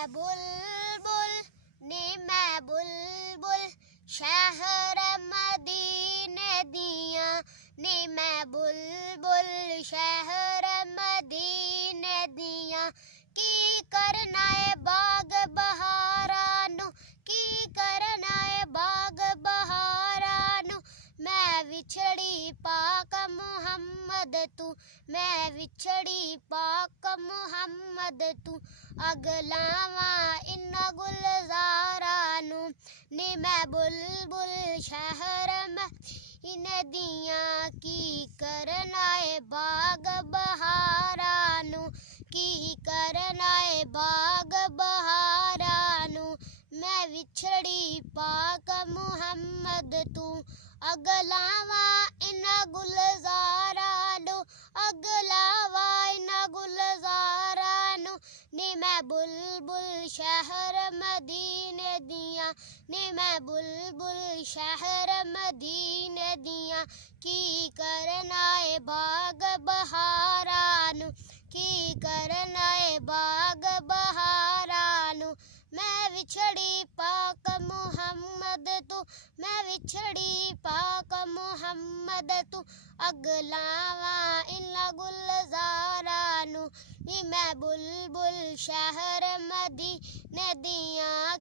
मैं बुलबुल नी मैं बुलबुल शहर मदीने दिया नी मैं बुलबुल शहर मदीने दिया की करना है बाग बहारानु की करना है बाग बहारानु मैं विछड़ी पाक मुहम्मद तू मैं विछड़ी पाक मुहम्मद तू अगलावा इन गुलजारानु नी मैं बुलबुल शहर इन दिया की करनाए बाग बहारानु की करनाए बाग बहारानु मैं विछड़ी पाक मुहम्मद तू अगलावा इन गुलजारानु अगलावा इन गुलजारानु नी मैं बुलबुल शहर मदीने दिया नी मैं बुलबुल शहर मदीने दिया की करनाए बाग बहारानु की करनाए बाग बहारानु मैं विछड़ी पाक मुहम्मद तू मैं विछड़ी पाक मुहम्मद तू अगलावा इन गुलजारानु नी मैं बुलबुल शहर मदीने दिया